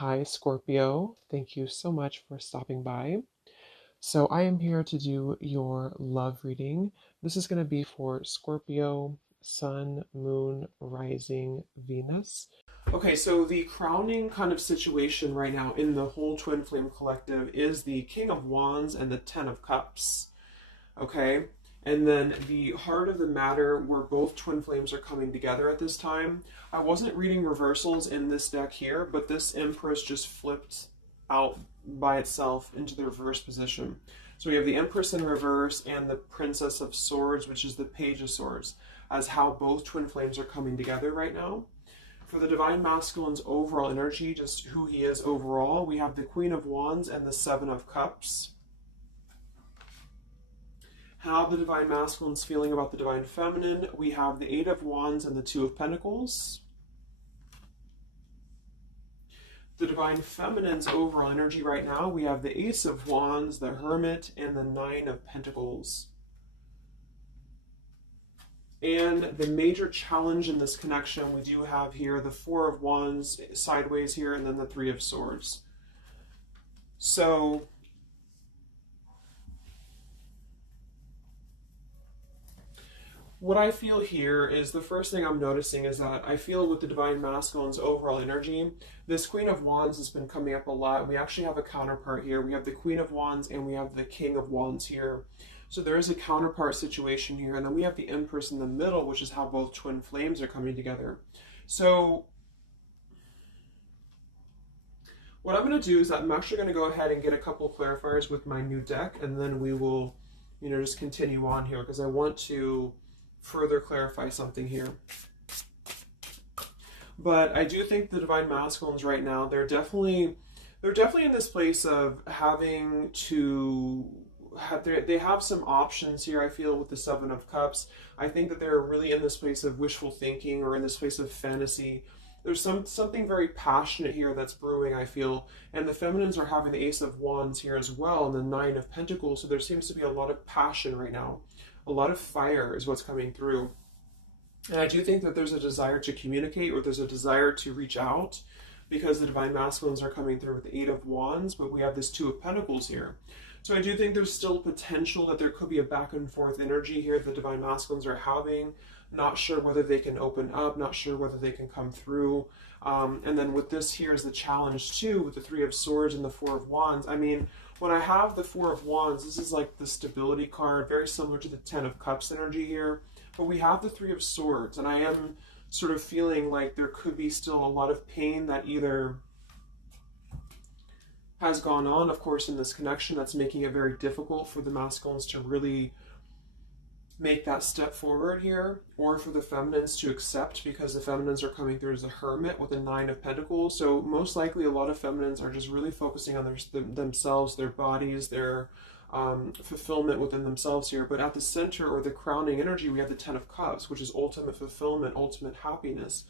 Hi, Scorpio. Thank you so much for stopping by. So, I am here to do your love reading. This is going to be for Scorpio, Sun, Moon, Rising, Venus. Okay, so the crowning kind of situation right now in the whole Twin Flame Collective is the King of Wands and the Ten of Cups. Okay, and then the heart of the matter where both twin flames are coming together at this time. I wasn't reading reversals in this deck here, but this Empress just flipped out by itself into the reverse position. So we have the Empress in reverse and the Princess of Swords, which is the Page of Swords, as how both twin flames are coming together right now. For the Divine Masculine's overall energy, just who he is overall, we have the Queen of Wands and the Seven of Cups. How the Divine Masculine's feeling about the Divine Feminine, we have the Eight of Wands and the Two of Pentacles. The Divine Feminine's overall energy right now, we have the Ace of Wands, the Hermit, and the Nine of Pentacles. And the major challenge in this connection, we do have here the Four of Wands sideways here, and then the Three of Swords. So what I feel here is the first thing I'm noticing is that I feel with the Divine Masculine's overall energy, this Queen of Wands has been coming up a lot. We actually have a counterpart here. We have the Queen of Wands and we have the King of Wands here. So there is a counterpart situation here. And then we have the Empress in the middle, which is how both twin flames are coming together. So what I'm going to do is I'm actually going to go ahead and get a couple of clarifiers with my new deck. And then we will, just continue on here because I want to further clarify something here. But I do think the Divine Masculines right now, they're definitely in this place of having to have they have some options here. I feel with the Seven of Cups, I think that they're really in this place of wishful thinking or in this place of fantasy. There's something very passionate here that's brewing, I feel. And the feminines are having the Ace of Wands here as well and the Nine of Pentacles. So there seems to be a lot of passion right now. A lot of fire is what's coming through. And I do think that there's a desire to communicate or there's a desire to reach out because the Divine Masculines are coming through with the Eight of Wands, but we have this Two of Pentacles here. So I do think there's still potential that there could be a back and forth energy here the Divine Masculines are having. Not sure whether they can open up, not sure whether they can come through. And then with this here is the challenge too, with the Three of Swords and the Four of Wands. I mean, when I have the Four of Wands, this is like the stability card, very similar to the Ten of Cups energy here. But we have the Three of Swords, and I am sort of feeling like there could be still a lot of pain that either has gone on, of course, in this connection that's making it very difficult for the masculines to really make that step forward here, or for the feminines to accept because the feminines are coming through as a Hermit with a Nine of Pentacles. So most likely a lot of feminines are just really focusing on themselves, their bodies, their fulfillment within themselves here. But at the center or the crowning energy, we have the Ten of Cups, which is ultimate fulfillment, ultimate happiness.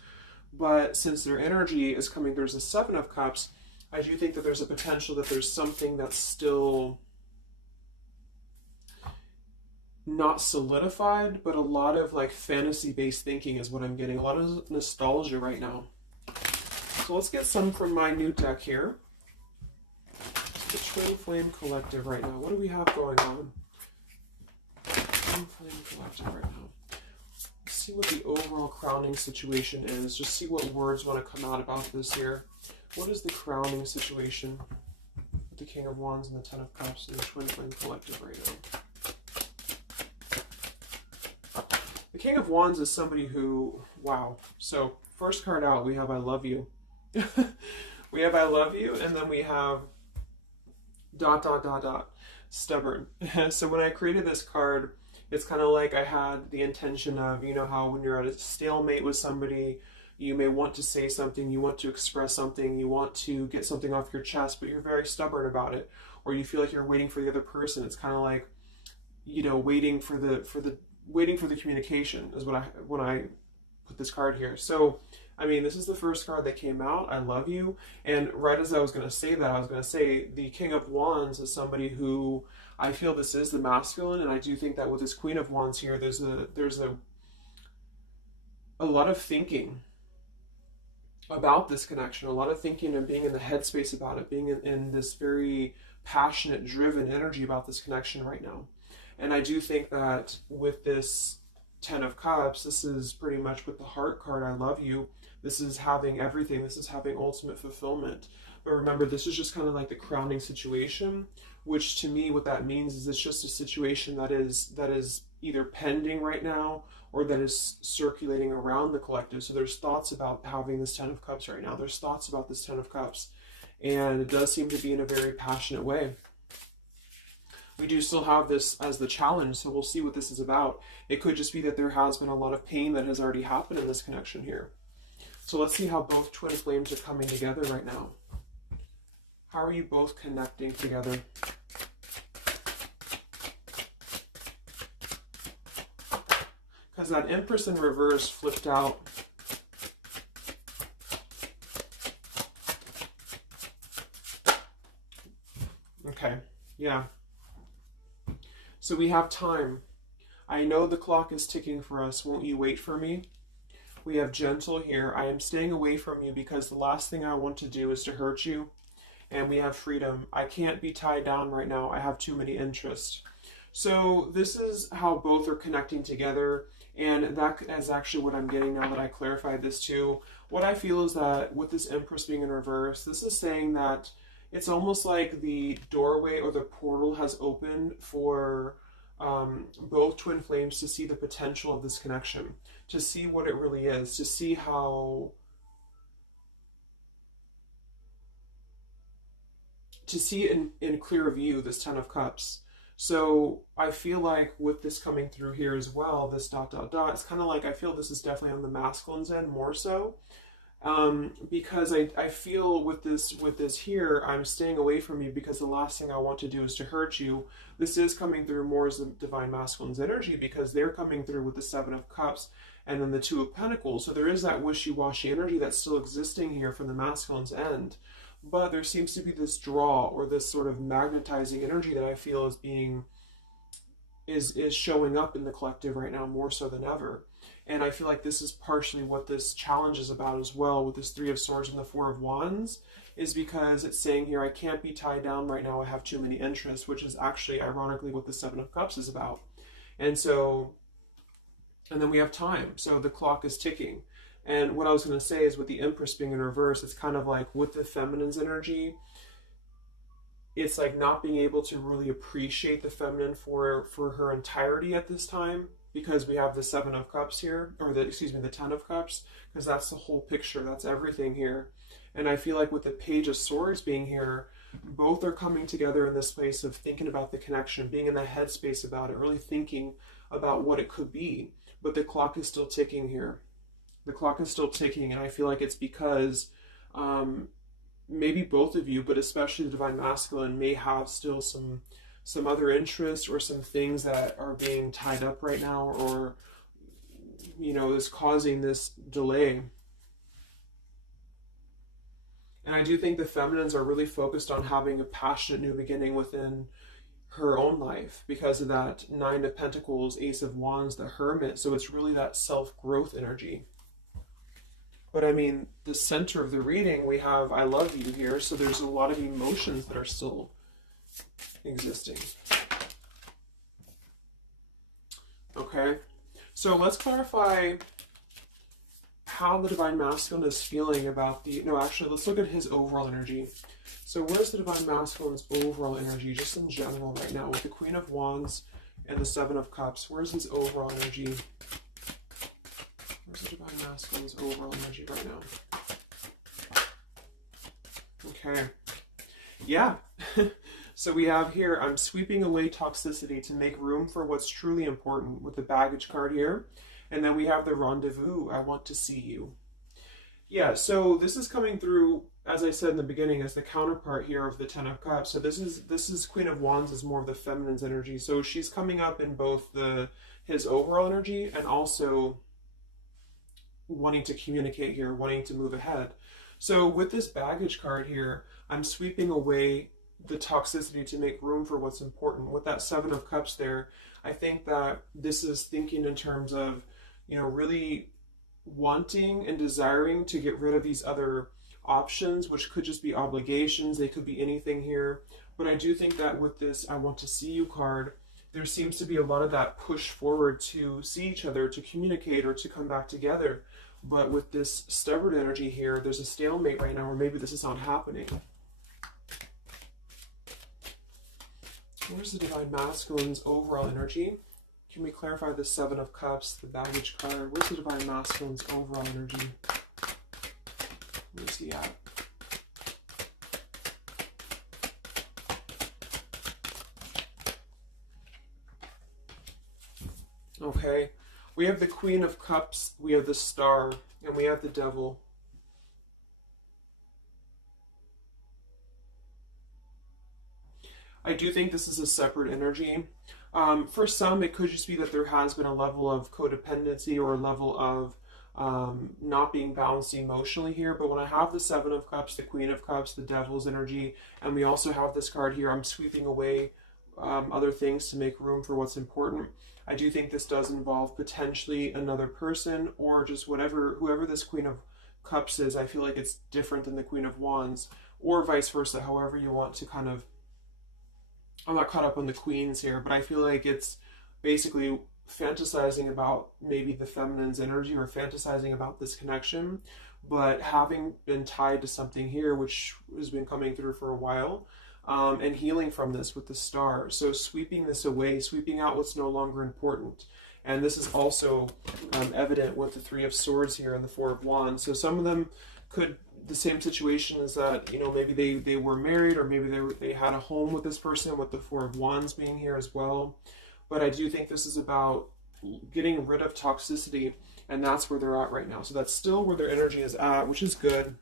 But since their energy is coming through as the Seven of Cups, I do think that there's a potential that there's something that's still not solidified, but a lot of like fantasy-based thinking is what I'm getting. A lot of nostalgia right now. So let's get some from my new deck here. The Twin Flame Collective right now. What do we have going on? Twin Flame Collective right now. Let's see what the overall crowning situation is. Just see what words want to come out about this here. What is the crowning situation with the King of Wands and the Ten of Cups and the Twin Flame Collective right now? The King of Wands is somebody who, wow. So first card out, we have I love you. We have I love you, and then we have ... stubborn. So when I created this card, it's kind of like I had the intention of, how when you're at a stalemate with somebody, you may want to say something, you want to express something, you want to get something off your chest, but you're very stubborn about it, or you feel like you're waiting for the other person. It's kind of like, waiting for the communication is when I put this card here. So, I mean, this is the first card that came out, I love you. And right as I was going to say that, I was going to say the King of Wands is somebody who I feel this is the masculine. And I do think that with this Queen of Wands here, there's a lot of thinking about this connection, a lot of thinking and being in the headspace about it, being in this very passionate, driven energy about this connection right now. And I do think that with this Ten of Cups, this is pretty much with the heart card, I love you. This is having everything. This is having ultimate fulfillment. But remember, this is just kind of like the crowning situation, which to me, what that means is it's just a situation that is either pending right now or that is circulating around the collective. So there's thoughts about having this Ten of Cups right now. There's thoughts about this Ten of Cups. And it does seem to be in a very passionate way. We do still have this as the challenge, so we'll see what this is about. It could just be that there has been a lot of pain that has already happened in this connection here. So let's see how both twin flames are coming together right now. How are you both connecting together? Because that Empress in reverse flipped out. Okay, yeah. So we have time. I know the clock is ticking for us. Won't you wait for me? We have gentle here. I am staying away from you because the last thing I want to do is to hurt you. And we have freedom. I can't be tied down right now. I have too many interests. So this is how both are connecting together. And that is actually what I'm getting now that I clarified this too. What I feel is that with this Empress being in reverse, this is saying that it's almost like the doorway or the portal has opened for both twin flames to see the potential of this connection, to see what it really is, to see how, to see it in clear view, this Ten of Cups. So I feel like with this coming through here as well, this dot, dot, dot, it's kind of like I feel this is definitely on the masculine's end more so. Because I feel with this here, I'm staying away from you because the last thing I want to do is to hurt you. This is coming through more as the divine masculine's energy because they're coming through with the Seven of Cups and then the Two of Pentacles. So there is that wishy-washy energy that's still existing here from the masculine's end. But there seems to be this draw or this sort of magnetizing energy that I feel is being is showing up in the collective right now more so than ever. And I feel like this is partially what this challenge is about as well with this Three of Swords and the Four of Wands, is because it's saying here, I can't be tied down right now, I have too many interests, which is actually ironically what the Seven of Cups is about. And so, and then we have time. So the clock is ticking. And what I was going to say is with the Empress being in reverse, it's kind of like with the feminine's energy, it's like not being able to really appreciate the feminine for her entirety at this time, because we have the Seven of Cups here, or the Ten of Cups, because that's the whole picture, that's everything here. And I feel like with the Page of Swords being here, both are coming together in this place of thinking about the connection, being in the headspace about it, really thinking about what it could be. But the clock is still ticking here. The clock is still ticking, and I feel like it's because maybe both of you, but especially the Divine Masculine, may have still some other interests or some things that are being tied up right now, or, you know, is causing this delay. And I do think the feminines are really focused on having a passionate new beginning within her own life because of that Nine of Pentacles, Ace of Wands, the Hermit. So it's really that self-growth energy. But I mean, the center of the reading, we have I love you here. So there's a lot of emotions that are still existing. Okay, so let's clarify how the Divine Masculine is feeling about the, no, actually, let's look at his overall energy. So where's the Divine Masculine's overall energy, just in general right now, with the Queen of Wands and the Seven of Cups? Where's his overall energy? Where's the Divine Masculine's overall energy right now? Okay. Yeah. So we have here, I'm sweeping away toxicity to make room for what's truly important, with the baggage card here. And then we have the rendezvous, I want to see you. Yeah, so this is coming through, as I said in the beginning, as the counterpart here of the Ten of Cups. So this is Queen of Wands is more of the feminine's energy. So she's coming up in both his overall energy and also wanting to communicate here, wanting to move ahead. So with this baggage card here, I'm sweeping away the toxicity to make room for what's important. With that Seven of Cups there, I think that this is thinking in terms of, you know, really wanting and desiring to get rid of these other options, which could just be obligations. They could be anything here. But I do think that with this I want to see you card, there seems to be a lot of that push forward to see each other, to communicate, or to come back together. But with this stubborn energy here, there's a stalemate right now, or maybe this is not happening. Where's the Divine Masculine's overall energy? Can we clarify the Seven of Cups, the baggage card? Where's the Divine Masculine's overall energy? Where's he at? Okay, we have the Queen of Cups, we have the Star, and we have the Devil. I do think this is a separate energy. For some, it could just be that there has been a level of codependency or a level of not being balanced emotionally here. But when I have the Seven of Cups, the Queen of Cups, the Devil's energy, and we also have this card here, I'm sweeping away other things to make room for what's important. I do think this does involve potentially another person, or just whoever this Queen of Cups is. I feel like it's different than the Queen of Wands, or vice versa, however you want to kind of... I'm not caught up on the queens here, but I feel like it's basically fantasizing about maybe the feminine's energy, or fantasizing about this connection, but having been tied to something here which has been coming through for a while, and healing from this with the Star. So sweeping this away, sweeping out what's no longer important. And this is also evident with the Three of Swords here and the Four of Wands. So some of them could... the same situation is that, you know, maybe they were married, or maybe they had a home with this person, with the Four of Wands being here as well. But I do think this is about getting rid of toxicity, and that's where they're at right now. So that's still where their energy is at, which is good.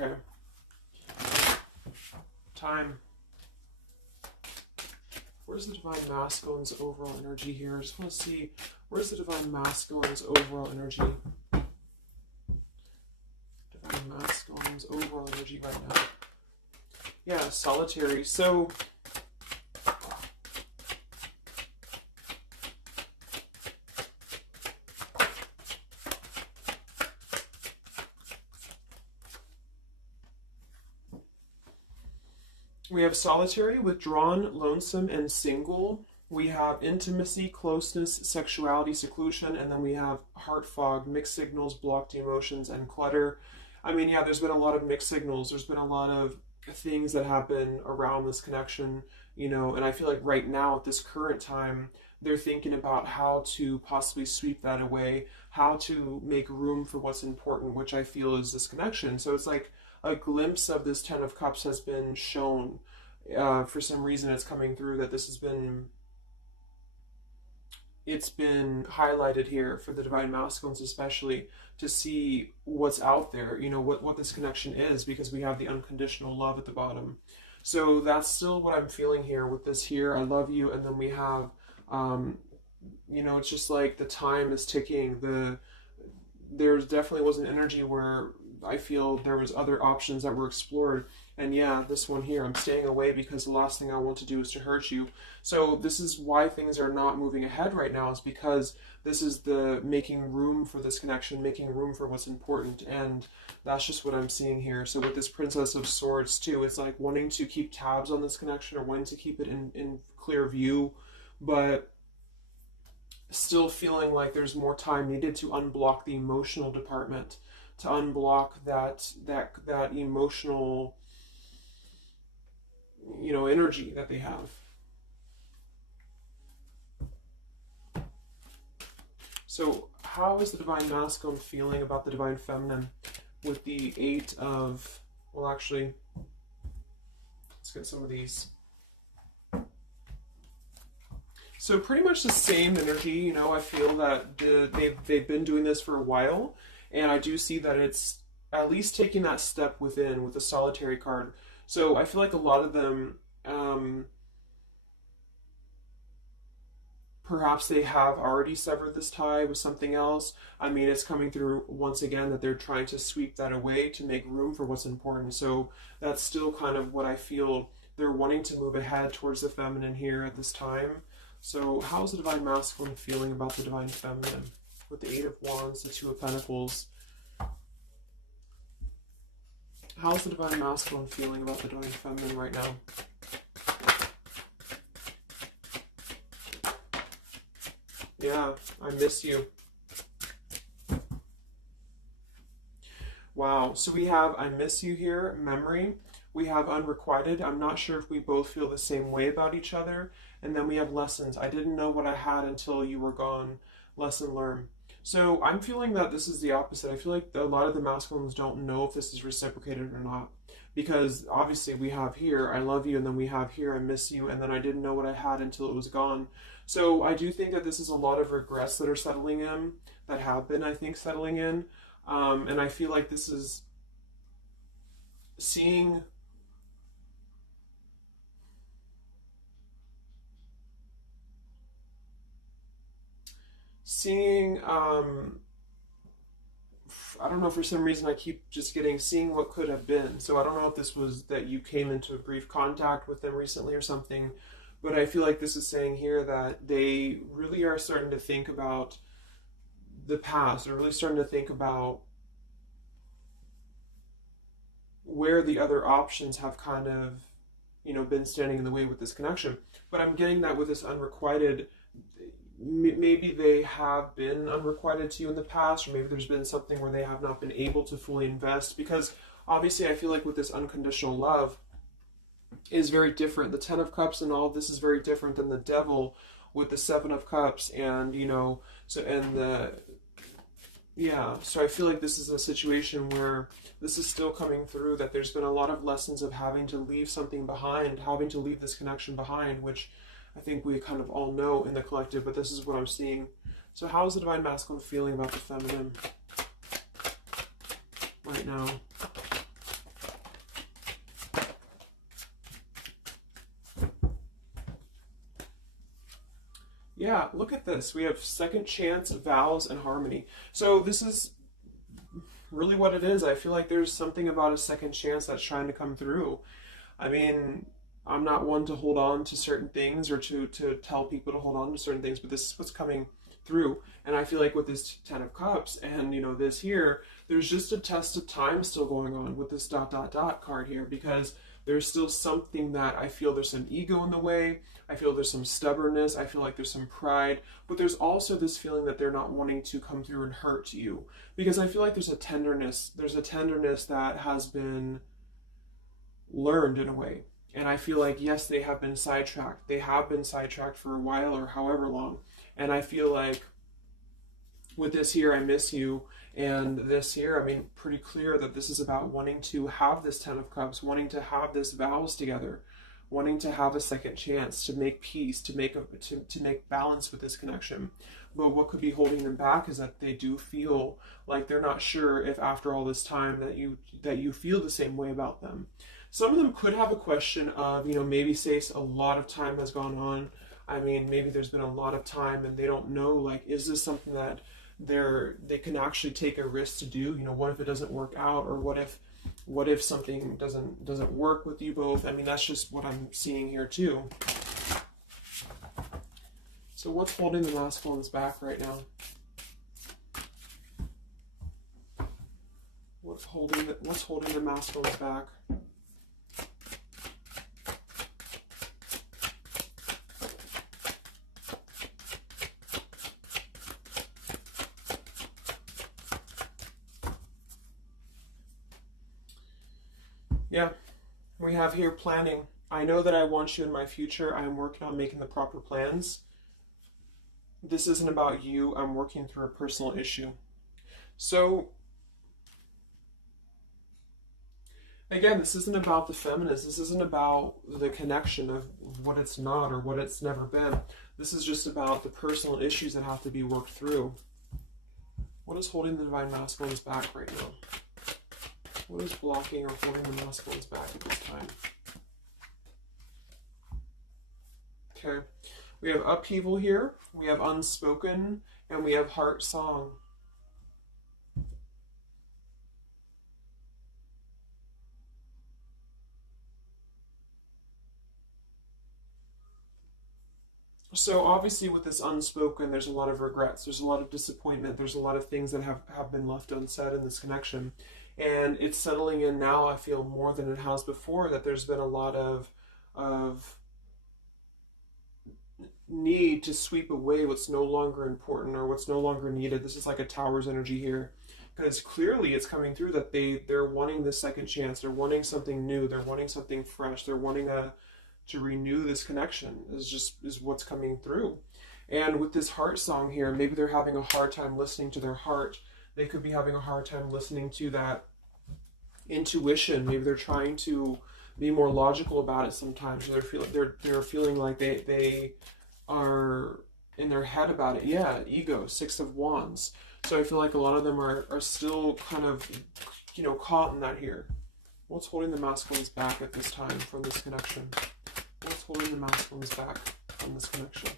Okay. Time. Where's the Divine Masculine's overall energy here? I just want to see, where's the Divine Masculine's overall energy? Divine Masculine's overall energy right now. Yeah, solitary. So... we have solitary, withdrawn, lonesome, and single. We have intimacy, closeness, sexuality, seclusion, and then we have heart fog, mixed signals, blocked emotions, and clutter. I mean, yeah, there's been a lot of mixed signals. There's been a lot of things that happen around this connection, you know, and I feel like right now at this current time, they're thinking about how to possibly sweep that away, how to make room for what's important, which I feel is this connection. So it's like a glimpse of this Ten of Cups has been shown. For some reason it's coming through that this has been... it's been highlighted here for the Divine Masculines especially, to see what's out there, you know, what this connection is, because we have the unconditional love at the bottom. So that's still what I'm feeling here with this here, I love you, and then we have, you know, it's just like the time is ticking. There definitely was an energy where I feel there was other options that were explored. And yeah, this one here, I'm staying away because the last thing I want to do is to hurt you. So this is why things are not moving ahead right now, is because this is the making room for this connection, making room for what's important. And that's just what I'm seeing here. So with this Princess of Swords too, it's like wanting to keep tabs on this connection, or wanting to keep it in clear view, but still feeling like there's more time needed to unblock the emotional department, to unblock that emotional, you know, energy that they have. So how is the Divine Masculine feeling about the Divine Feminine with the Eight of... well, actually, let's get some of these. So pretty much the same energy, you know. I feel that they've been doing this for a while, and I do see that it's at least taking that step within with the solitary card. So I feel like a lot of them, perhaps they have already severed this tie with something else. I mean, it's coming through once again that they're trying to sweep that away to make room for what's important. So that's still kind of what I feel. They're wanting to move ahead towards the feminine here at this time. So how's the Divine Masculine feeling about the Divine Feminine? With the Eight of Wands, the Two of Pentacles. How's the Divine Masculine feeling about the Divine Feminine right now? Yeah, I miss you. Wow, so we have I miss you here, memory. We have unrequited. I'm not sure if we both feel the same way about each other. And then we have lessons. I didn't know what I had until you were gone. Lesson learned. So I'm feeling that this is the opposite. I feel like a lot of the masculines don't know if this is reciprocated or not. Because obviously we have here, I love you, and then we have here, I miss you, and then I didn't know what I had until it was gone. So I do think that this is a lot of regrets that are settling in, that have been, I think, settling in. And I feel like this is seeing I don't know, for some reason I keep just getting seeing what could have been. So I don't know if this was that you came into a brief contact with them recently or something, but I feel like this is saying here that they really are starting to think about the past. They're really starting to think about where the other options have kind of, you know, been standing in the way with this connection. But I'm getting that with this unrequited, maybe they have been unrequited to you in the past, or maybe there's been something where they have not been able to fully invest, because obviously I feel like with this unconditional love is very different. The Ten of Cups and all of this is very different than the Devil with the Seven of Cups, and you know, so and the so I feel like this is a situation where this is still coming through, that there's been a lot of lessons of having to leave something behind, having to leave this connection behind, which I think we kind of all know in the collective, but this is what I'm seeing. So how is the Divine Masculine feeling about the feminine right now? Yeah, look at this. We have second chance, vows, and harmony. So this is really what it is. I feel like there's something about a second chance that's trying to come through. I mean, I'm not one to hold on to certain things or to tell people to hold on to certain things, but this is what's coming through. And I feel like with this Ten of Cups and, you know, this here, there's just a test of time still going on with this ... card here, because there's still something that I feel there's some ego in the way. I feel there's some stubbornness. I feel like there's some pride, but there's also this feeling that they're not wanting to come through and hurt you, because I feel like there's a tenderness. There's a tenderness that has been learned in a way. And I feel like, yes, they have been sidetracked. They have been sidetracked for a while or however long. And I feel like with this here, I miss you, and this here, I mean, pretty clear that this is about wanting to have this Ten of Cups, wanting to have this vows together, wanting to have a second chance, to make peace, to make balance with this connection. But what could be holding them back is that they do feel like they're not sure if after all this time that you feel the same way about them. Some of them could have a question of, you know, maybe say a lot of time has gone on. I mean, maybe there's been a lot of time and they don't know, like, is this something that they can actually take a risk to do? You know, what if it doesn't work out, or what if something doesn't work with you both? I mean, that's just what I'm seeing here too. So what's holding the masculines back right now? What's holding the masculines back? Yeah, we have here planning. I know that I want you in my future. I am working on making the proper plans. This isn't about you. I'm working through a personal issue. So, again, this isn't about the feminist. This isn't about the connection of what it's not or what it's never been. This is just about the personal issues that have to be worked through. What is holding the Divine Masculines back right now? What is blocking or holding the masculines back at this time? Okay. We have upheaval here. We have unspoken. And we have heart song. So obviously with this unspoken, there's a lot of regrets. There's a lot of disappointment. There's a lot of things that have been left unsaid in this connection. And it's settling in now, I feel, more than it has before, that there's been a lot of need to sweep away what's no longer important or what's no longer needed. This is like a tower's energy here. Because clearly it's coming through that they're wanting this second chance. They're wanting something new. They're wanting something fresh. They're wanting to renew this connection is what's coming through. And with this heart song here, maybe they're having a hard time listening to their heart. They could be having a hard time listening to that intuition. Maybe they're trying to be more logical about it sometimes. Or they're feeling like they are in their head about it. Yeah, ego, 6 of Wands. So I feel like a lot of them are still kind of, caught in that here. What's holding the masculines back at this time from this connection? What's holding the masculines back from this connection?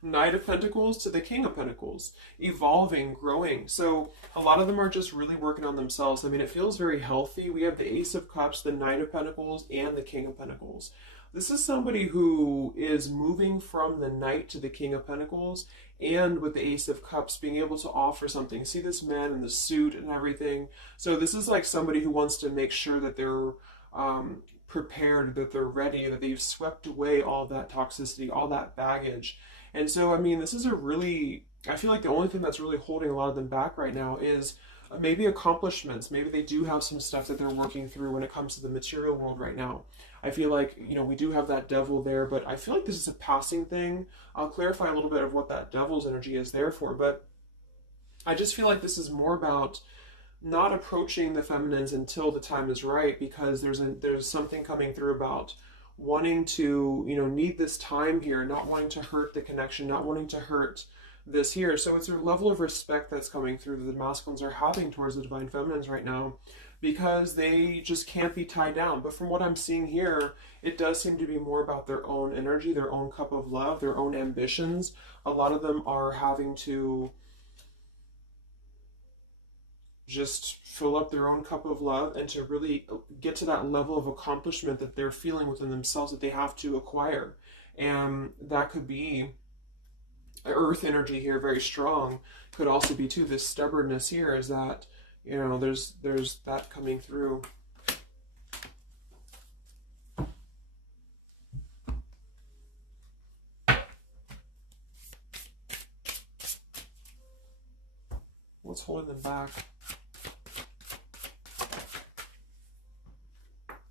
Knight of Pentacles to the King of Pentacles. Evolving, growing. So a lot of them are just really working on themselves. I mean, it feels very healthy. We have the Ace of Cups, the Knight of Pentacles, and the King of Pentacles. This is somebody who is moving from the Knight to the King of Pentacles, and with the Ace of Cups being able to offer something. See this man in the suit and everything. So this is like somebody who wants to make sure that they're prepared, that they're ready, that they've swept away all that toxicity, all that baggage. And so, I mean, this is I feel like the only thing that's really holding a lot of them back right now is maybe accomplishments. Maybe they do have some stuff that they're working through when it comes to the material world right now. I feel like, we do have that devil there, but I feel like this is a passing thing. I'll clarify a little bit of what that devil's energy is there for, but I just feel like this is more about not approaching the feminines until the time is right, because there's something coming through about wanting to, need this time here, not wanting to hurt the connection, not wanting to hurt this here. So it's a level of respect that's coming through that the masculines are having towards the divine feminines right now, because they just can't be tied down. But from what I'm seeing here, it does seem to be more about their own energy, their own cup of love, their own ambitions. A lot of them are having to just fill up their own cup of love and to really get to that level of accomplishment that they're feeling within themselves that they have to acquire. And that could be earth energy here, very strong. Could also be too this stubbornness here, is that there's that coming through. What's holding them back?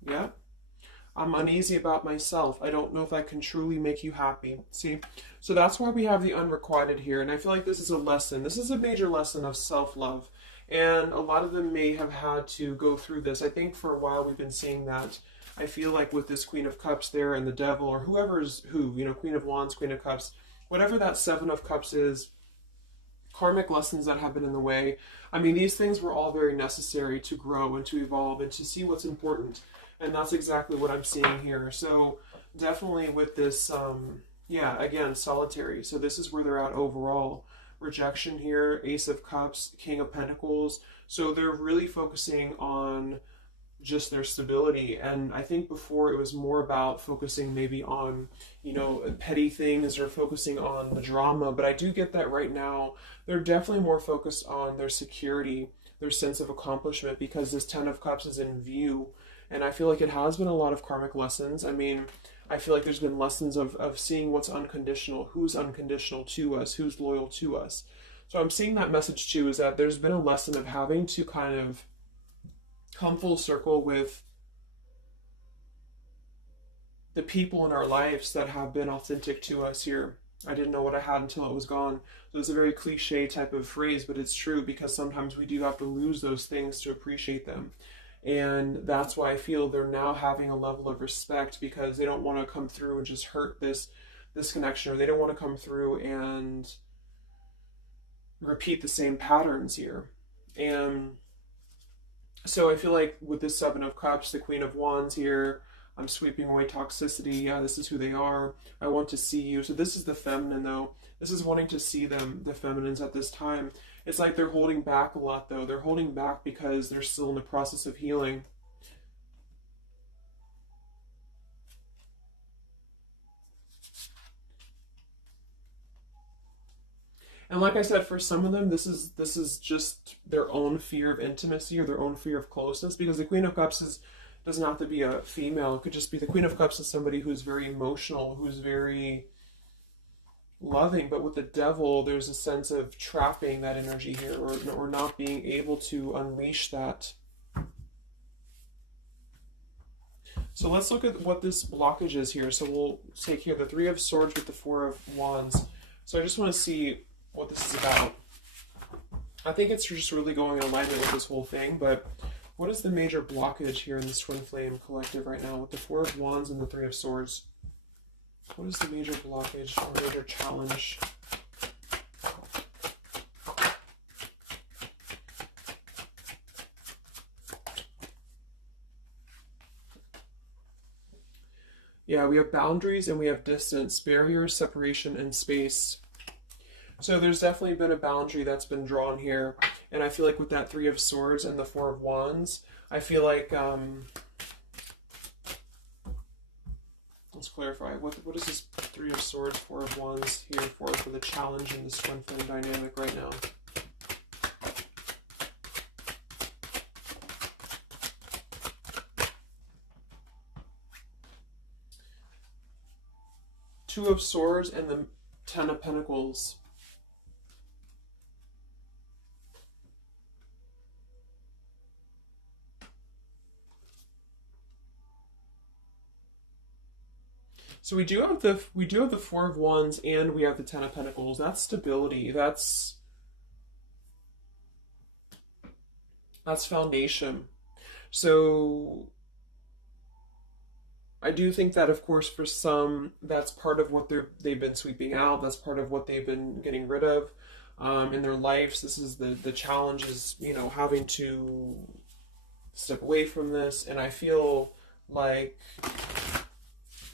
Yeah. I'm uneasy about myself. I don't know if I can truly make you happy. See? So that's why we have the unrequited here. And I feel like this is a lesson. This is a major lesson of self-love. And a lot of them may have had to go through this. I think for a while we've been seeing that. I feel like with this Queen of Cups there and the Devil, or whoever's who, Queen of Wands, Queen of Cups, whatever that Seven of Cups is, karmic lessons that have been in the way. I mean, these things were all very necessary to grow and to evolve and to see what's important. And that's exactly what I'm seeing here. So definitely with this, again, solitary. So this is where they're at overall. Rejection here, Ace of Cups, King of Pentacles. So they're really focusing on just their stability. And I think before it was more about focusing maybe on, petty things or focusing on the drama. But I do get that right now they're definitely more focused on their security, their sense of accomplishment, because this Ten of Cups is in view. And I feel like it has been a lot of karmic lessons. I mean, I feel like there's been lessons of seeing what's unconditional, who's unconditional to us, who's loyal to us. So I'm seeing that message too, is that there's been a lesson of having to kind of come full circle with the people in our lives that have been authentic to us here. I didn't know what I had until it was gone. So it's a very cliche type of phrase, but it's true, because sometimes we do have to lose those things to appreciate them. And that's why I feel they're now having a level of respect, because they don't want to come through and just hurt this this connection, or they don't want to come through and repeat the same patterns here. And so I feel like with this Seven of Cups, the Queen of Wands here, I'm sweeping away toxicity. Yeah, this is who they are. I want to see you. So this is the feminine, though. This is wanting to see them, the feminines at this time. It's like they're holding back a lot, though. They're holding back because they're still in the process of healing. And like I said, for some of them, this is just their own fear of intimacy or their own fear of closeness, because the Queen of Cups doesn't have to be a female. It could just be the Queen of Cups is somebody who's very emotional, who's very loving. But with the Devil, there's a sense of trapping that energy here, or not being able to unleash that. So let's look at what this blockage is here. So we'll take here the Three of Swords with the Four of Wands. So I just want to see what this is about. I think it's just really going in alignment with this whole thing, but what is the major blockage here in this Twin Flame collective right now with the Four of Wands and the Three of Swords? What is the major blockage or major challenge? Yeah, we have boundaries and we have distance, barriers, separation, and space. So there's definitely been a boundary that's been drawn here. And I feel like with that Three of Swords and the Four of Wands, I feel like, let's clarify, what is this Three of Swords, Four of Wands here for the challenge in this Twin Flame dynamic right now? Two of Swords and the Ten of Pentacles. So we do have the Four of Wands and we have the Ten of Pentacles. That's stability. That's foundation. So I do think that, of course, for some, that's part of what they've been sweeping out. That's part of what they've been getting rid of in their lives. This is the challenge is, having to step away from this. And I feel like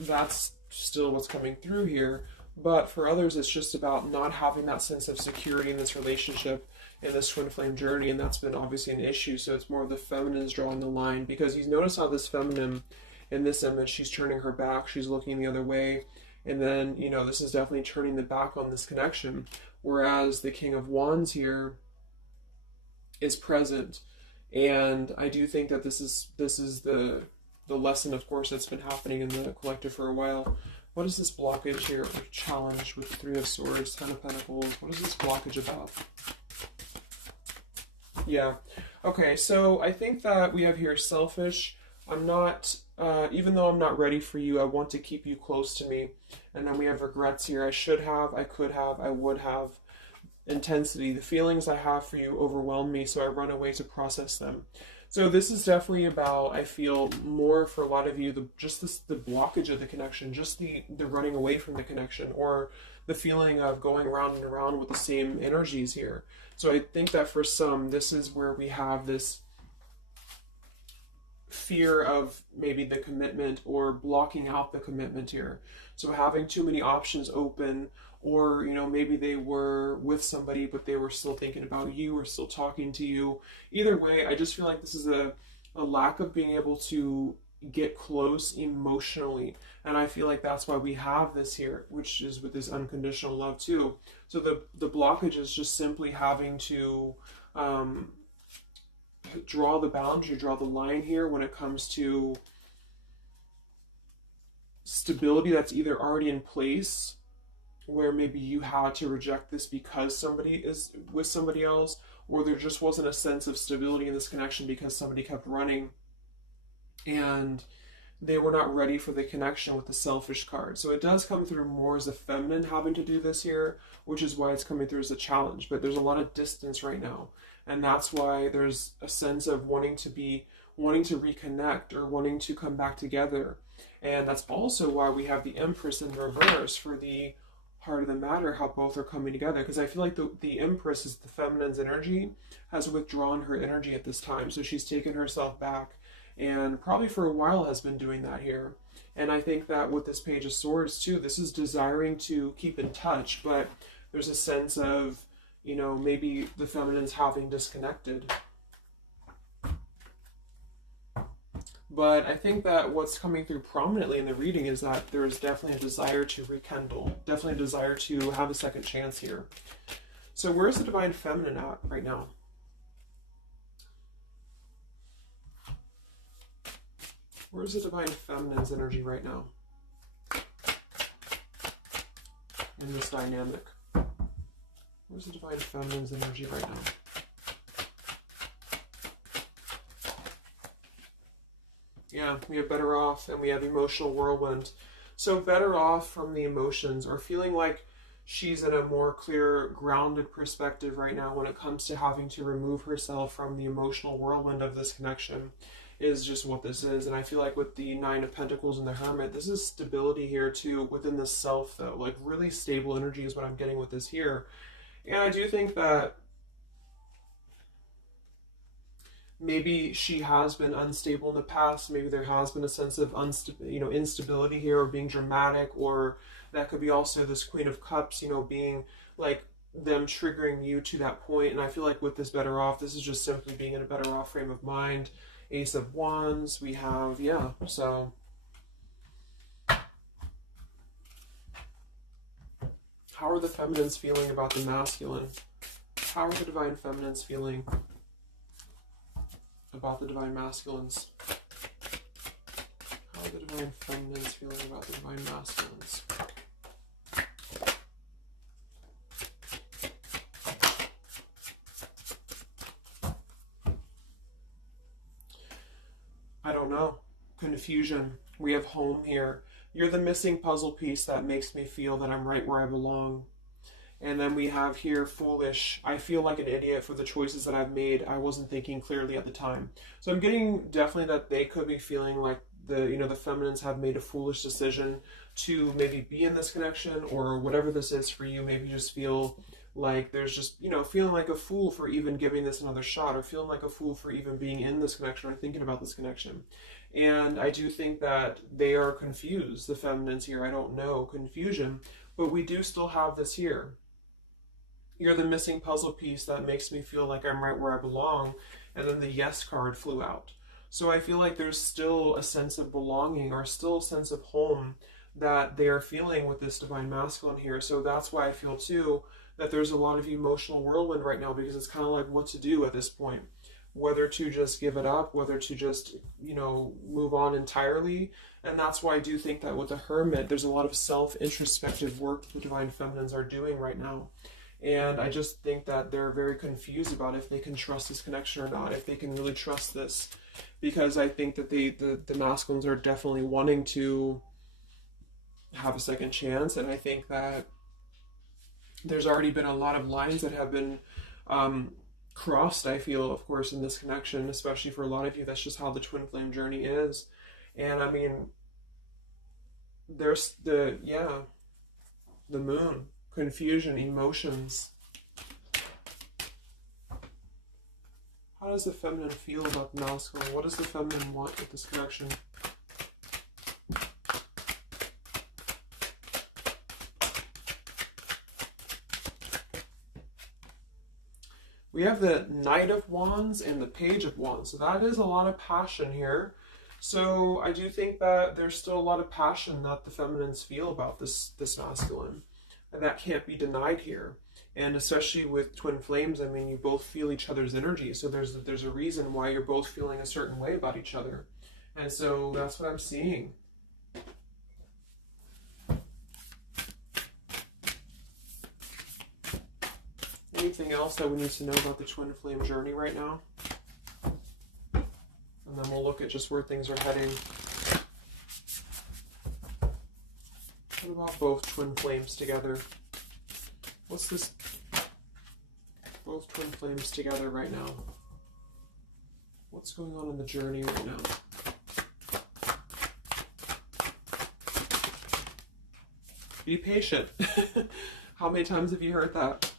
that's still what's coming through here. But for others, it's just about not having that sense of security in this relationship, in this Twin Flame journey. And that's been obviously an issue. So it's more of the feminines drawing the line, because you notice how this feminine in this image, she's turning her back, she's looking the other way. And then, this is definitely turning the back on this connection. Whereas the King of Wands here is present. And I do think that this is the lesson, of course, that's been happening in the collective for a while. What is this blockage here, or challenge with the Three of Swords, Ten of Pentacles? What is this blockage about? Yeah. Okay, so I think that we have here selfish. I'm not, even though I'm not ready for you, I want to keep you close to me. And then we have regrets here. I should have, I could have, I would have. Intensity. The feelings I have for you overwhelm me, so I run away to process them. So this is definitely about, I feel, more for a lot of you, the blockage of the connection, just the running away from the connection, or the feeling of going around and around with the same energies here. So I think that for some, this is where we have this fear of maybe the commitment, or blocking out the commitment here. So having too many options open, or maybe they were with somebody but they were still thinking about you or still talking to you. Either way, I just feel like this is a lack of being able to get close emotionally, and I feel like that's why we have this here, which is with this unconditional love too. So the blockage is just simply having to draw the boundary, draw the line here when it comes to stability that's either already in place, where maybe you had to reject this because somebody is with somebody else, or there just wasn't a sense of stability in this connection because somebody kept running and they were not ready for the connection with the selfish card. So it does come through more as a feminine having to do this here, which is why it's coming through as a challenge. But there's a lot of distance right now. And that's why there's a sense of wanting to reconnect or wanting to come back together. And that's also why we have the Empress in reverse for the heart of the matter, how both are coming together. Because I feel like the Empress is the feminine's energy, has withdrawn her energy at this time. So she's taken herself back and probably for a while has been doing that here. And I think that with this Page of Swords too, this is desiring to keep in touch, but there's a sense of, you know, maybe the feminine's having disconnected. But I think that what's coming through prominently in the reading is that there's definitely a desire to rekindle, definitely a desire to have a second chance here. So where's the Divine Feminine at right now? Where's the Divine Feminine's energy right now in this dynamic? Where's the Divine Feminine's energy right now? Yeah, we have better off and we have emotional whirlwind. So better off from the emotions, or feeling like she's in a more clear, grounded perspective right now when it comes to having to remove herself from the emotional whirlwind of this connection, is just what this is. And I feel like with the Nine of Pentacles and the Hermit, this is stability here too within the self though. Like really stable energy is what I'm getting with this here. And I do think that maybe she has been unstable in the past. Maybe there has been a sense of instability here, or being dramatic, or that could be also this Queen of Cups, you know, being like them triggering you to that point. And I feel like with this better off, this is just simply being in a better off frame of mind. Ace of Wands, we have, yeah, so how are the feminines feeling about the masculine? How are the Divine Feminines feeling about the Divine Masculines? How are the Divine Feminines feeling about the Divine Masculines? I don't know. Confusion. We have home here. You're the missing puzzle piece that makes me feel that I'm right where I belong. And then we have here foolish. I feel like an idiot for the choices that I've made. I wasn't thinking clearly at the time. So I'm getting definitely that they could be feeling like the feminines have made a foolish decision to maybe be in this connection, or whatever this is for you. Maybe just feel like there's just, feeling like a fool for even giving this another shot, or feeling like a fool for even being in this connection or thinking about this connection. And I do think that they are confused, the feminines here. I don't know, confusion, but we do still have this here. You're the missing puzzle piece that makes me feel like I'm right where I belong. And then the yes card flew out. So I feel like there's still a sense of belonging, or still a sense of home that they are feeling with this Divine Masculine here. So that's why I feel too that there's a lot of emotional whirlwind right now, because it's kind of like what to do at this point. Whether to just give it up, whether to just, move on entirely. And that's why I do think that with the Hermit, there's a lot of self-introspective work the Divine Feminines are doing right now. And I just think that they're very confused about if they can trust this connection or not, if they can really trust this. Because I think that the masculines are definitely wanting to have a second chance. And I think that there's already been a lot of lines that have been crossed, I feel, of course, in this connection, especially for a lot of you. That's just how the twin flame journey is. And I mean, there's the moon, confusion, emotions. How does the feminine feel about the masculine? What does the feminine want with this connection? We have the Knight of Wands and the Page of Wands. So that is a lot of passion here. So I do think that there's still a lot of passion that the feminines feel about this masculine. And that can't be denied here. And especially with twin flames, I mean, you both feel each other's energy. So there's a reason why you're both feeling a certain way about each other. And so that's what I'm seeing. Anything else that we need to know about the twin flame journey right now? And then we'll look at just where things are heading. What about both twin flames together? What's this? Both twin flames together right now. What's going on in the journey right now? Be patient. How many times have you heard that?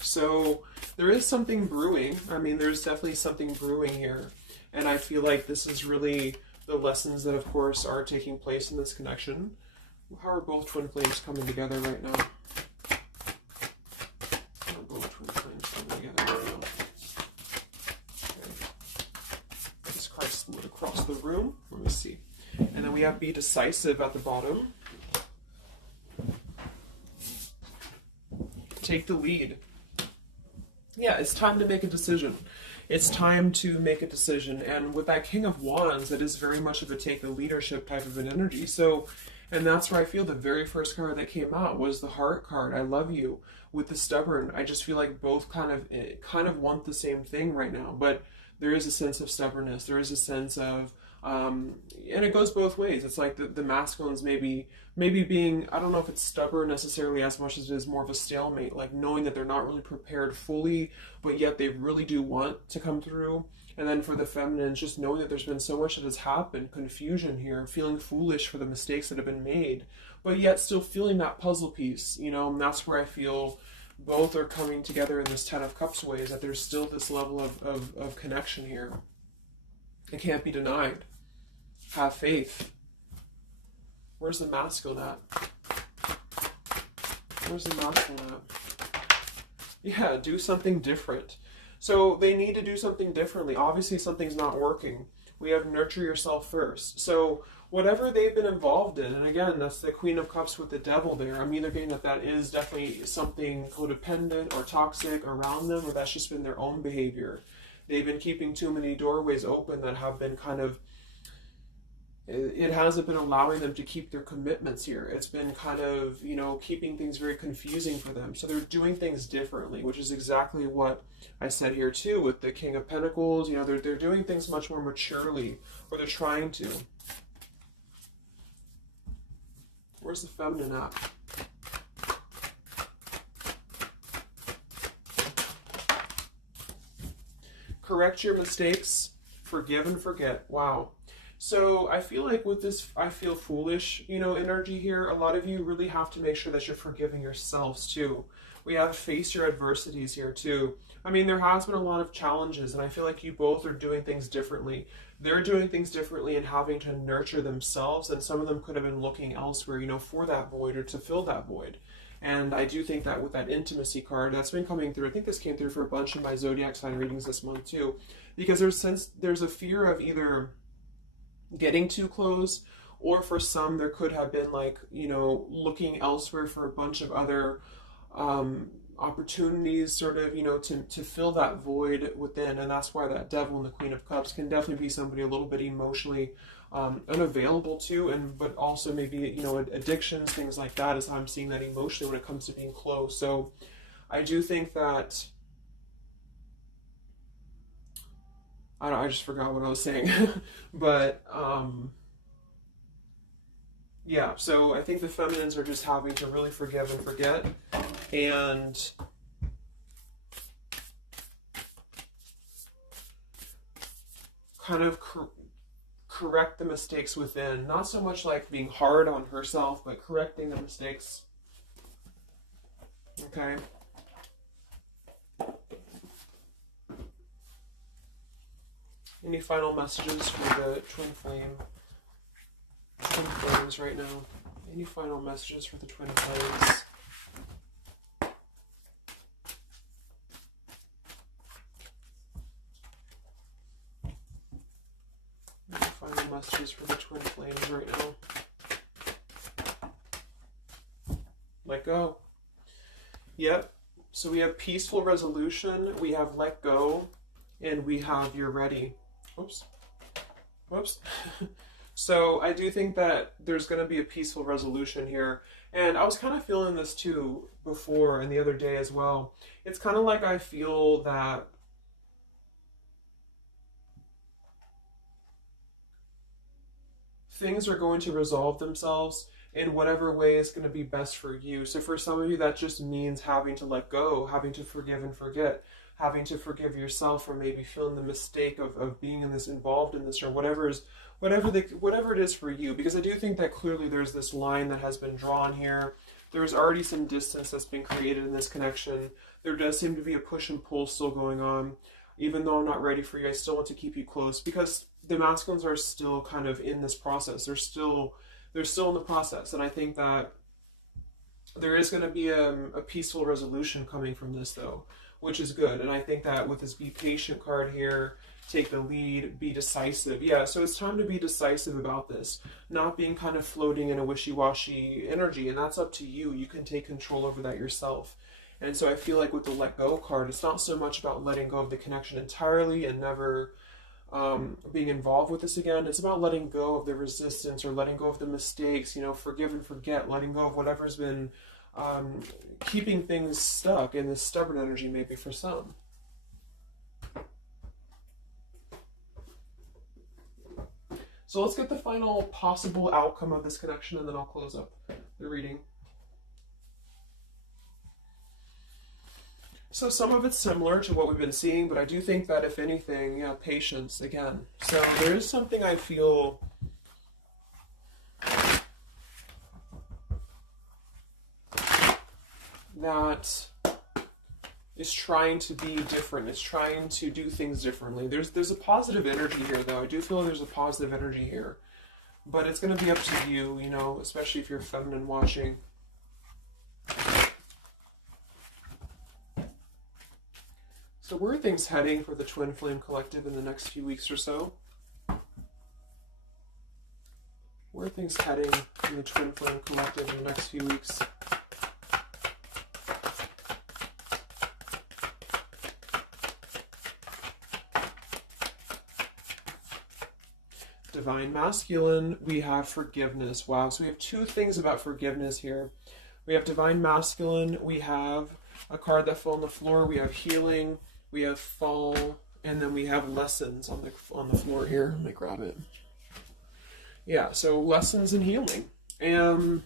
So there is something brewing. I mean, there's definitely something brewing here. And I feel like this is really the lessons that, of course, are taking place in this connection. How are both twin flames coming together right now? How are both twin flames coming together right now? Okay. This card split across the room. Let me see. And then we have be decisive at the bottom. Take the lead. Yeah, it's time to make a decision. It's time to make a decision. And with that King of Wands, that is very much of a take the leadership type of an energy. So, and that's where I feel the very first card that came out was the Heart card. I love you. With the Stubborn, I just feel like both kind of want the same thing right now. But there is a sense of stubbornness. There is a sense of, and it goes both ways. It's like the masculines maybe being, I don't know if it's stubborn necessarily as much as it is more of a stalemate, like knowing that they're not really prepared fully, but yet they really do want to come through. And then for the feminines, just knowing that there's been so much that has happened, confusion here, feeling foolish for the mistakes that have been made, but yet still feeling that puzzle piece, you know, and that's where I feel both are coming together in this Ten of Cups way, is that there's still this level of connection here. It can't be denied. Have faith. Where's the masculine at? Where's the masculine at? Yeah, do something different. So they need to do something differently. Obviously something's not working. We have nurture yourself first. So whatever they've been involved in, and again, that's the Queen of Cups with the Devil there. I'm either getting that is definitely something codependent or toxic around them, or that's just been their own behavior. They've been keeping too many doorways open that have been kind of, it hasn't been allowing them to keep their commitments here. It's been kind of, you know, keeping things very confusing for them. So they're doing things differently, which is exactly what I said here too with the King of Pentacles. You know, they're doing things much more maturely, or they're trying to. Where's the feminine at? Correct your mistakes, forgive and forget. Wow. So I feel like with this, I feel foolish, you know, energy here. A lot of you really have to make sure that you're forgiving yourselves too. We have face your adversities here too. I mean, there has been a lot of challenges, and I feel like you both are doing things differently. They're doing things differently and having to nurture themselves, and some of them could have been looking elsewhere, you know, for that void or to fill that void. And I do think that with that intimacy card, that's been coming through. I think this came through for a bunch of my zodiac sign readings this month too, because there's a fear of either getting too close, or for some there could have been like, you know, looking elsewhere for a bunch of other opportunities, sort of, you know, to fill that void within. And that's why that Devil and the Queen of Cups can definitely be somebody a little bit emotionally unavailable to, and but also maybe, you know, addictions, things like that, is how I'm seeing that emotionally when it comes to being close. So I do think that I just forgot what I was saying. But yeah, so I think the feminines are just having to really forgive and forget, and kind of correct the mistakes within. Not so much like being hard on herself, but correcting the mistakes. Okay. Any final messages for the twin flames right now? Any final messages for the twin flames? Any final messages for the twin flames right now? Let go. Yep. So we have peaceful resolution, we have let go, and we have you're ready. Oops. Whoops. So I do think that there's going to be a peaceful resolution here. And I was kind of feeling this too before and the other day as well. It's kind of like I feel that things are going to resolve themselves. in whatever way is going to be best for you. So for some of you, that just means having to let go, having to forgive and forget, having to forgive yourself for maybe feeling the mistake of being in this, involved in this, or whatever it is for you. Because I do think that clearly there's this line that has been drawn here. There's already some distance that's been created in this connection. There does seem to be a push and pull still going on. Even though I'm not ready for you, I still want to keep you close, because the masculines are still kind of in this process. They're still in the process. And I think that there is going to be a peaceful resolution coming from this, though, which is good. And I think that with this be patient card here, take the lead, be decisive. Yeah, so it's time to be decisive about this, not being kind of floating in a wishy-washy energy. And that's up to you. You can take control over that yourself. And so I feel like with the let go card, it's not so much about letting go of the connection entirely and never being involved with this again. It's about letting go of the resistance, or letting go of the mistakes, forgive and forget, letting go of whatever's been keeping things stuck in this stubborn energy, maybe for some. So let's get the final possible outcome of this connection, and then I'll close up the reading. So some of it's similar to what we've been seeing, but I do think that if anything, patience again. So there is something I feel that is trying to be different. It's trying to do things differently. There's a positive energy here, though. I do feel there's a positive energy here. But it's going to be up to you, especially if you're feminine watching. So where are things heading for the Twin Flame Collective in the next few weeks or so? Where are things heading in the Twin Flame Collective in the next few weeks? Divine Masculine, we have forgiveness. Wow, so we have two things about forgiveness here. We have Divine Masculine, we have a card that fell on the floor, we have healing, we have fall, and then we have lessons on the floor here. Let me grab it. Yeah, so lessons and healing. And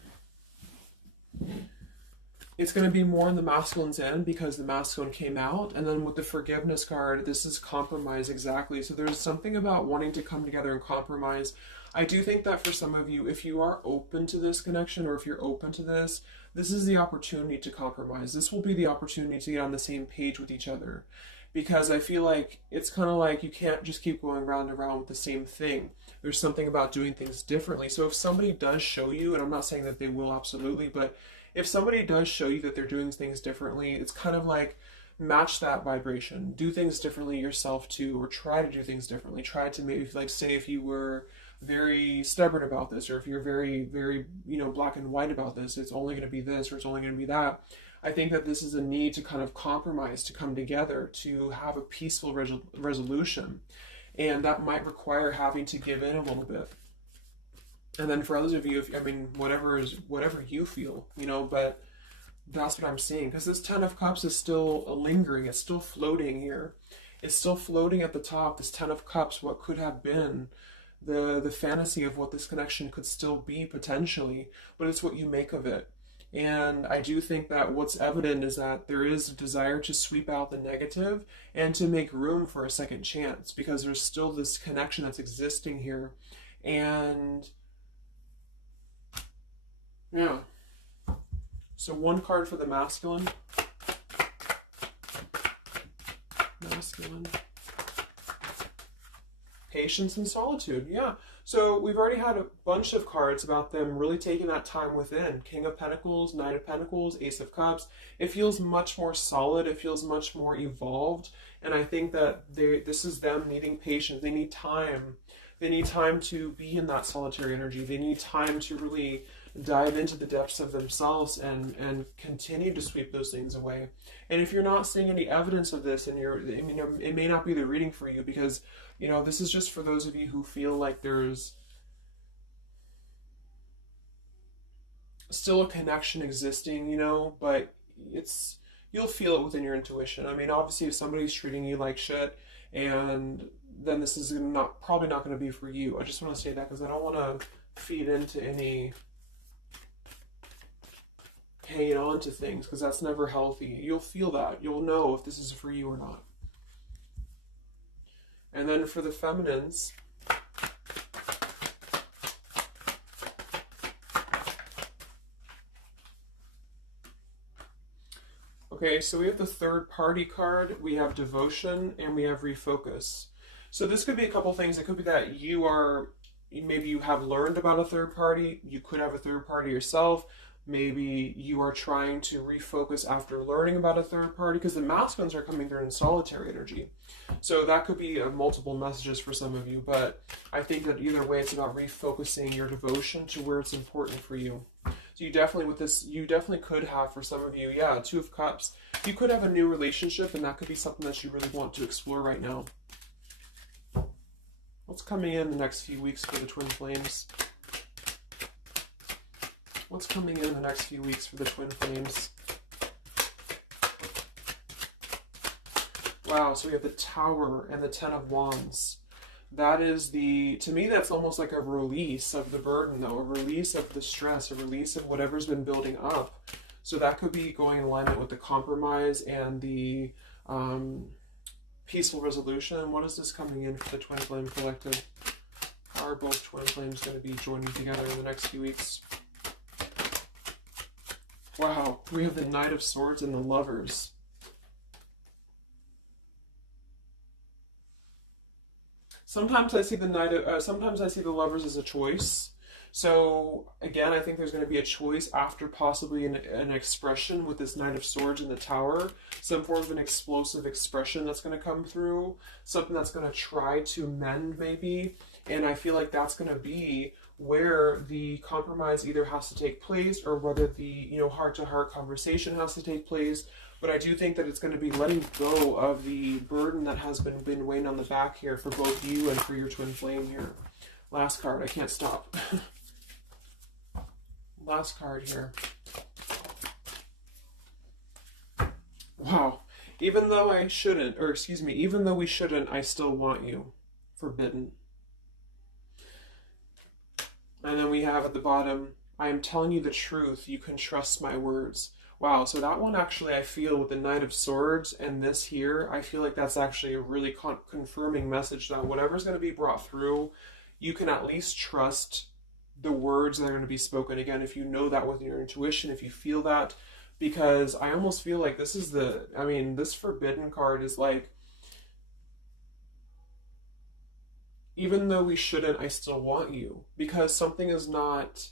it's going to be more on the masculine's end because the masculine came out. And then with the forgiveness card, this is compromise, exactly. So there's something about wanting to come together and compromise. I do think that for some of you, if you are open to this connection, or if you're open to this, this is the opportunity to compromise. This will be the opportunity to get on the same page with each other. Because I feel like it's kind of like you can't just keep going round and round with the same thing. There's something about doing things differently. So if somebody does show you, and I'm not saying that they will absolutely, but if somebody does show you that they're doing things differently, it's kind of like match that vibration. Do things differently yourself too, or try to do things differently. Try to maybe, like, say if you were very stubborn about this, or if you're very, very, black and white about this, it's only going to be this, or it's only going to be that. I think that this is a need to kind of compromise, to come together, to have a peaceful resolution. And that might require having to give in a little bit. And then for others of you, whatever you feel, but that's what I'm seeing. Because this Ten of Cups is still lingering. It's still floating here. It's still floating at the top. This Ten of Cups, what could have been the fantasy of what this connection could still be potentially. But it's what you make of it. And I do think that what's evident is that there is a desire to sweep out the negative and to make room for a second chance, because there's still this connection that's existing here. And yeah. So one card for the masculine. Masculine. Patience and solitude. Yeah. So we've already had a bunch of cards about them really taking that time within. King of Pentacles, Knight of Pentacles, Ace of Cups. It feels much more solid. It feels much more evolved. And I think that this is them needing patience. They need time. They need time to be in that solitary energy. They need time to really dive into the depths of themselves and continue to sweep those things away. And if you're not seeing any evidence of this, and it may not be the reading for you, because this is just for those of you who feel like there's still a connection existing, but you'll feel it within your intuition. Obviously if somebody's treating you like shit, and then this is probably not going to be for you. I just want to say that because I don't want to feed into any hanging on to things, because that's never healthy. You'll feel that. You'll know if this is for you or not. And then for the feminines, okay, so we have the third party card, we have devotion, and we have refocus. So this could be a couple things. It could be that maybe you have learned about a third party, you could have a third party yourself, maybe you are trying to refocus after learning about a third party, because the masculines are coming through in solitary energy. So that could be multiple messages for some of you, but I think that either way it's about refocusing your devotion to where it's important for you. So you definitely, with this, you definitely could have, for some of you, yeah, Two of Cups. You could have a new relationship, and that could be something that you really want to explore right now. What's coming in the next few weeks for the twin flames? What's coming in the next few weeks for the twin flames? Wow, so we have the Tower and the Ten of Wands. That is to me, that's almost like a release of the burden, though, a release of the stress, a release of whatever's been building up. So that could be going in alignment with the compromise and the peaceful resolution. What is this coming in for the Twin Flame Collective? How are both Twin Flames going to be joining together in the next few weeks? Wow, we have the Knight of Swords and the Lovers. Sometimes I see sometimes I see the Lovers as a choice. So again, I think there's going to be a choice after possibly an expression with this Knight of Swords in the Tower. Some form of an explosive expression that's going to come through. Something that's going to try to mend maybe. And I feel like that's going to be where the compromise either has to take place, or whether the heart-to-heart conversation has to take place. But I do think that it's going to be letting go of the burden that has been weighing on the back here for both you and for your twin flame here. Last card, I can't stop. Last card here. Wow. Even though I shouldn't, or excuse me, even though we shouldn't, I still want you. Forbidden. And then we have at the bottom, I am telling you the truth. You can trust my words. Wow, so that one actually, I feel with the Knight of Swords and this here, I feel like that's actually a really confirming message that whatever's going to be brought through, you can at least trust the words that are going to be spoken. Again, if you know that with your intuition, if you feel that, because I almost feel like this is this Forbidden card is like, even though we shouldn't, I still want you. Because something is not,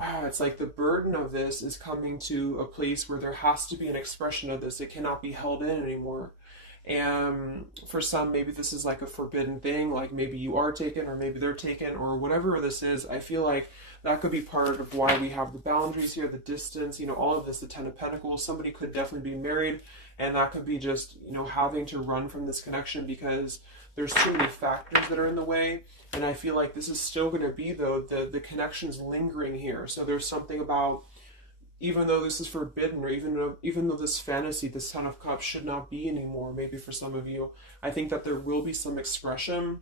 it's like the burden of this is coming to a place where there has to be an expression of this. It cannot be held in anymore. And for some, maybe this is like a forbidden thing, like maybe you are taken, or maybe they're taken, or whatever this is. I feel like that could be part of why we have the boundaries here, the distance, all of this, the Ten of Pentacles. Somebody could definitely be married, and that could be just, having to run from this connection because there's too many factors that are in the way. And I feel like this is still going to be, though, the connection's lingering here. So there's something about, even though this is forbidden, or even though this fantasy, this Ten of Cups should not be anymore, maybe for some of you, I think that there will be some expression.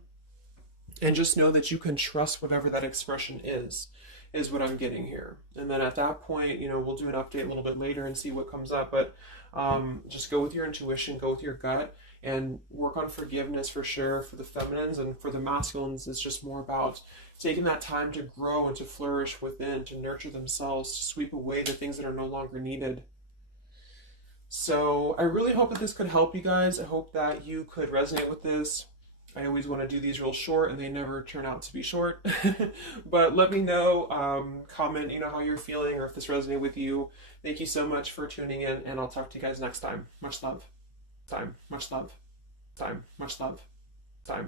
And just know that you can trust whatever that expression is what I'm getting here. And then at that point, we'll do an update a little bit later and see what comes up. But just go with your intuition, go with your gut, and work on forgiveness for sure for the feminines. And for the masculines, it's just more about taking that time to grow and to flourish within, to nurture themselves, to sweep away the things that are no longer needed. So I really hope that this could help you guys. I hope that you could resonate with this. I always want to do these real short, and they never turn out to be short. But let me know, comment, how you're feeling, or if this resonated with you. Thank you so much for tuning in, and I'll talk to you guys next time. Much love. Much love. Much love.